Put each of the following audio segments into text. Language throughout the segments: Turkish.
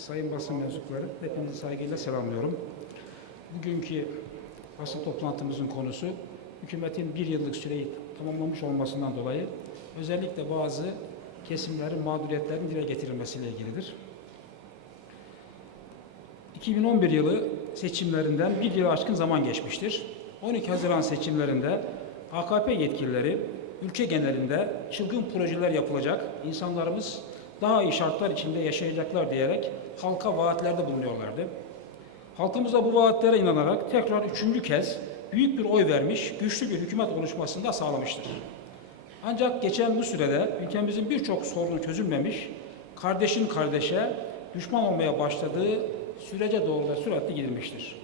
sayın basın mensupları, hepinizi saygıyla selamlıyorum. Bugünkü basın toplantımızın konusu, hükümetin bir yıllık süreyi tamamlamış olmasından dolayı özellikle bazı kesimlerin mağduriyetlerinin dile getirilmesiyle ilgilidir. 2011 yılı seçimlerinden bir yıl aşkın zaman geçmiştir. 12 Haziran seçimlerinde AKP yetkilileri ülke genelinde çılgın projeler yapılacak, insanlarımız daha iyi şartlar içinde yaşayacaklar diyerek halka vaatlerde bulunuyorlardı. Halkımız da bu vaatlere inanarak tekrar üçüncü kez büyük bir oy vermiş, güçlü bir hükümet oluşmasını da sağlamıştır. Ancak geçen bu sürede ülkemizin birçok sorunu çözülmemiş, kardeşin kardeşe düşman olmaya başladığı sürece doğru da süratli gidilmiştir.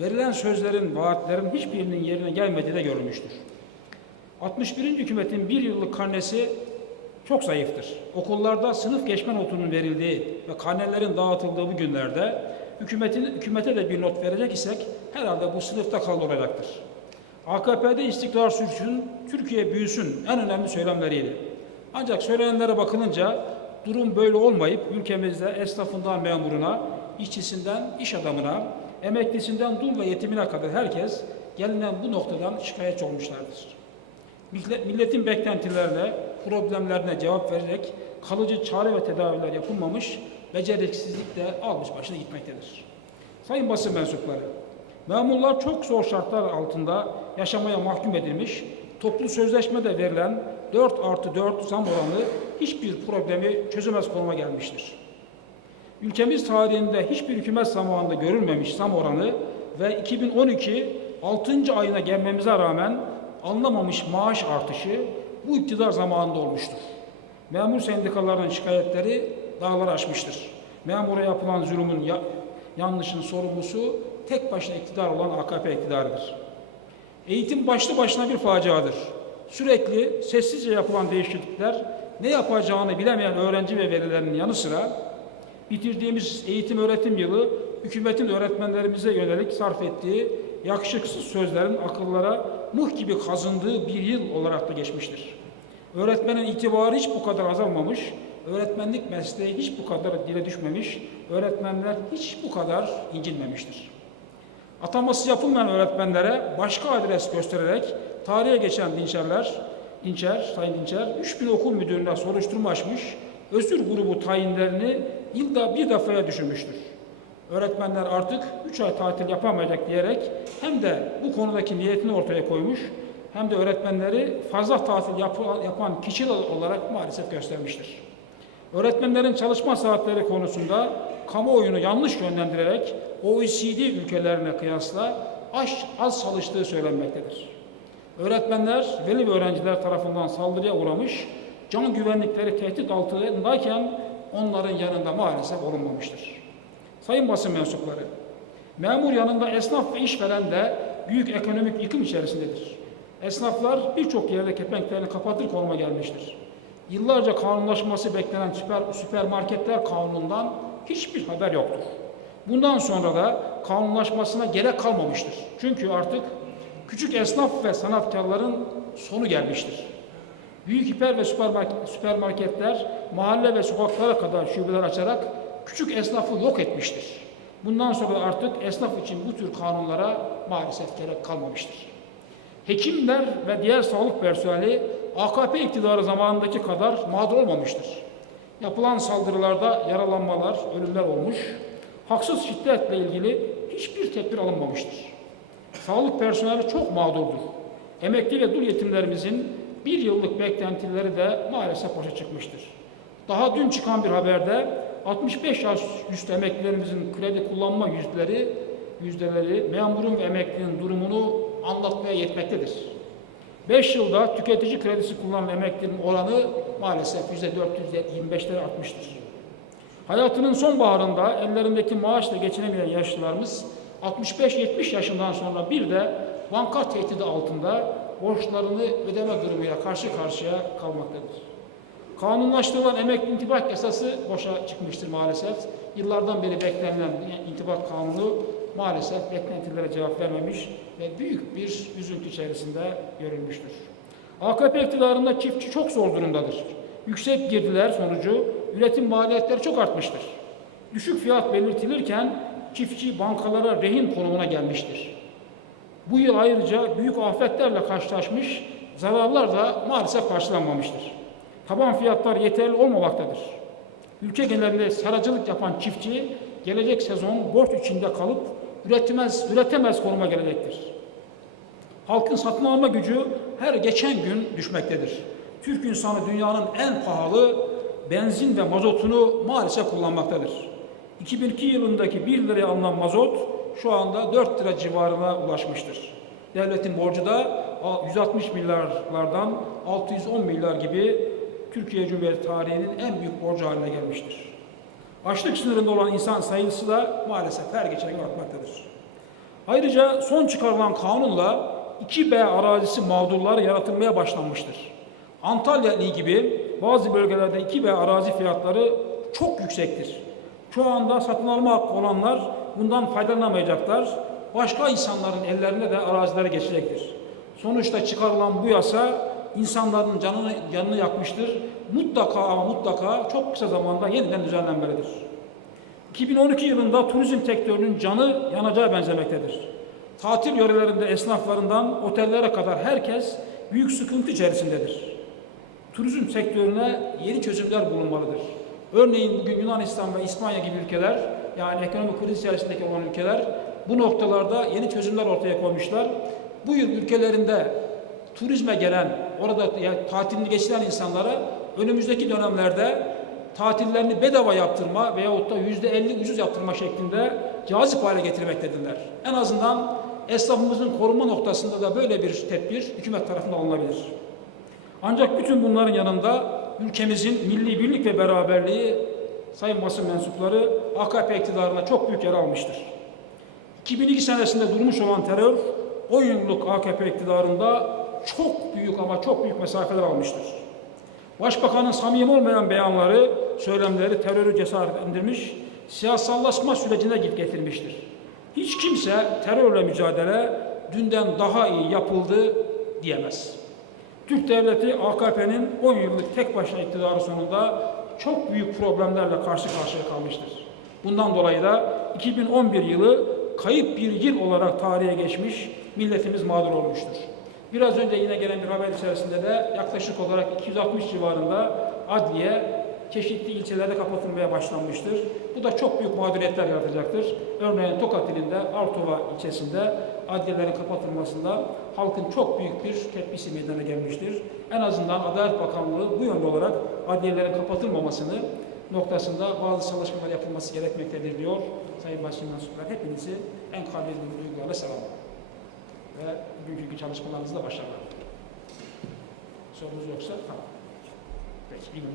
Verilen sözlerin, vaatlerin hiçbirinin yerine gelmediği de görülmüştür. 61. hükümetin bir yıllık karnesi çok zayıftır. Okullarda sınıf geçme notunun verildiği ve karnelerin dağıtıldığı bu günlerde hükümetin, hükümete de bir not verecek isek herhalde bu sınıfta olacaktır. AKP'de istikrar sürsün, Türkiye büyüsün en önemli söylemleriydi. Ancak söylenenlere bakılınca durum böyle olmayıp ülkemizde esnafından memuruna, işçisinden iş adamına, emeklisinden dul ve yetimine kadar herkes gelinen bu noktadan şikayetçi olmuşlardır. Millet- Milletin beklentilerine, problemlerine cevap vererek kalıcı çare ve tedaviler yapılmamış, beceriksizlik de almış başına gitmektedir. Sayın basın mensupları, memurlar çok zor şartlar altında yaşamaya mahkum edilmiş, toplu sözleşmede verilen 4 artı 4 zam oranı hiçbir problemi çözemez konuma gelmiştir. Ülkemiz tarihinde hiçbir hükümet zamanında görülmemiş zam oranı ve 2012 6. ayına gelmemize rağmen anlamamış maaş artışı bu iktidar zamanında olmuştur. Memur sendikalarının şikayetleri dağları aşmıştır. Memura yapılan zulümün ya- yanlışın sorumlusu tek başına iktidar olan AKP iktidarıdır. Eğitim başlı başına bir faciadır. Sürekli sessizce yapılan değişiklikler ne yapacağını bilemeyen öğrenci ve velilerinin yanı sıra bitirdiğimiz eğitim öğretim yılı hükümetin öğretmenlerimize yönelik sarf ettiği yakışıksız sözlerin akıllara muh gibi kazındığı bir yıl olarak da geçmiştir. Öğretmenin itibarı hiç bu kadar azalmamış, öğretmenlik mesleği hiç bu kadar dile düşmemiş, öğretmenler hiç bu kadar incinmemiştir. Ataması yapılmayan öğretmenlere başka adres göstererek tarihe geçen Dinçerler, Dinçer, Sayın Dinçer, 3000 okul müdürüne soruşturma açmış, özür grubu tayinlerini yılda bir defaya düşürmüştür. Öğretmenler artık 3 ay tatil yapamayacak diyerek hem de bu konudaki niyetini ortaya koymuş, hem de öğretmenleri fazla tatil yapı- yapan kişiler olarak maalesef göstermiştir. Öğretmenlerin çalışma saatleri konusunda kamuoyunu yanlış yönlendirerek OECD ülkelerine kıyasla az, az çalıştığı söylenmektedir. Öğretmenler, veli ve öğrenciler tarafından saldırıya uğramış, can güvenlikleri tehdit altındayken onların yanında maalesef olunmamıştır. Sayın basın mensupları, memur yanında esnaf ve işveren de büyük ekonomik yıkım içerisindedir. Esnaflar birçok yerde kepenklerini kapatır konuma gelmiştir. Yıllarca kanunlaşması beklenen süper, süpermarketler kanunundan hiçbir haber yoktur. Bundan sonra da kanunlaşmasına gerek kalmamıştır. Çünkü artık küçük esnaf ve sanatkarların sonu gelmiştir. Büyük hiper ve süpermarket, süpermarketler mahalle ve sokaklara kadar şubeler açarak küçük esnafı yok etmiştir. Bundan sonra artık esnaf için bu tür kanunlara maalesef gerek kalmamıştır. Hekimler ve diğer sağlık personeli AKP iktidarı zamanındaki kadar mağdur olmamıştır. Yapılan saldırılarda yaralanmalar, ölümler olmuş. Haksız şiddetle ilgili hiçbir tedbir alınmamıştır. Sağlık personeli çok mağdurdur. Emekli ve dul yetimlerimizin bir yıllık beklentileri de maalesef boşa çıkmıştır. Daha dün çıkan bir haberde 65 yaş üstü emeklilerimizin kredi kullanma yüzdeleri, yüzdeleri memurun ve emeklinin durumunu anlatmaya yetmektedir. 5 yılda tüketici kredisi kullanan emeklinin oranı maalesef %425'lere artmıştır. Hayatının son baharında ellerindeki maaşla geçinemeyen yaşlılarımız 65-70 yaşından sonra bir de banka tehdidi altında borçlarını ödeme durumuyla karşı karşıya kalmaktadır. Kanunlaştırılan emekli intibak yasası boşa çıkmıştır maalesef. Yıllardan beri beklenilen intibak kanunu maalesef beklentilere cevap vermemiş ve büyük bir üzüntü içerisinde görülmüştür. AKP iktidarında çiftçi çok zor durumdadır. Yüksek girdiler sonucu üretim maliyetleri çok artmıştır. Düşük fiyat belirtilirken çiftçi bankalara rehin konumuna gelmiştir. Bu yıl ayrıca büyük afetlerle karşılaşmış, zararlar da maalesef karşılanmamıştır. Taban fiyatlar yeterli olmamaktadır. Ülke genelinde seracılık yapan çiftçi gelecek sezon borç içinde kalıp üretemez, üretemez konuma gelecektir. Halkın satın alma gücü her geçen gün düşmektedir. Türk insanı dünyanın en pahalı benzin ve mazotunu maalesef kullanmaktadır. 2002 yılındaki 1 liraya alınan mazot şu anda 4 lira civarına ulaşmıştır. Devletin borcu da 160 milyarlardan 610 milyar gibi Türkiye Cumhuriyeti tarihinin en büyük borcu haline gelmiştir. Açlık sınırında olan insan sayısı da maalesef her geçen gün artmaktadır. Ayrıca son çıkarılan kanunla 2B arazisi mağdurları yaratılmaya başlanmıştır. Antalya ili gibi bazı bölgelerde 2B arazi fiyatları çok yüksektir. Şu anda satın alma hakkı olanlar bundan faydalanamayacaklar. Başka insanların ellerine de arazileri geçecektir. Sonuçta çıkarılan bu yasa insanların canını, canını yakmıştır. Mutlaka ama mutlaka çok kısa zamanda yeniden düzenlenmelidir. 2012 yılında turizm sektörünün canı yanacağı benzemektedir. Tatil yörelerinde esnaflarından otellere kadar herkes büyük sıkıntı içerisindedir. Turizm sektörüne yeni çözümler bulunmalıdır. Örneğin bugün Yunanistan ve İspanya gibi ülkeler, yani ekonomik kriz içerisindeki olan ülkeler bu noktalarda yeni çözümler ortaya koymuşlar. Bu yıl ülkelerinde turizme gelen, orada yani tatilini geçiren insanlara önümüzdeki dönemlerde tatillerini bedava yaptırma veyahut da yüzde elli ucuz yaptırma şeklinde cazip hale getirmektedirler. En azından esnafımızın korunma noktasında da böyle bir tedbir hükümet tarafından alınabilir. Ancak bütün bunların yanında ülkemizin milli birlik ve beraberliği sayın basın mensupları AKP iktidarına çok büyük yer almıştır. 2002 senesinde durmuş olan terör 10 yıllık AKP iktidarında çok büyük ama çok büyük mesafeler almıştır. Başbakanın samimi olmayan beyanları, söylemleri terörü cesaretlendirmiş, siyasallaşma sürecine git getirmiştir. Hiç kimse terörle mücadele dünden daha iyi yapıldı diyemez. Türk devleti AKP'nin 10 yıllık tek başına iktidarı sonunda çok büyük problemlerle karşı karşıya kalmıştır. Bundan dolayı da 2011 yılı kayıp bir yıl olarak tarihe geçmiş, milletimiz mağdur olmuştur. Biraz önce yine gelen bir haber içerisinde de yaklaşık olarak 260 civarında adliye çeşitli ilçelerde kapatılmaya başlanmıştır. Bu da çok büyük mağduriyetler yaratacaktır. Örneğin Tokat ilinde Artova ilçesinde adliyelerin kapatılmasında halkın çok büyük bir tepkisi meydana gelmiştir. En azından Adalet Bakanlığı bu yönde olarak adliyelerin kapatılmamasını noktasında bazı çalışmalar yapılması gerekmektedir diyor Sayın Başkan Mensuplar. Hepinizi en kalbi duygularla selamlıyorum. Ve bugünkü çalışmalarınızda başarılar. Sorunuz yoksa tamam. Peki, günler.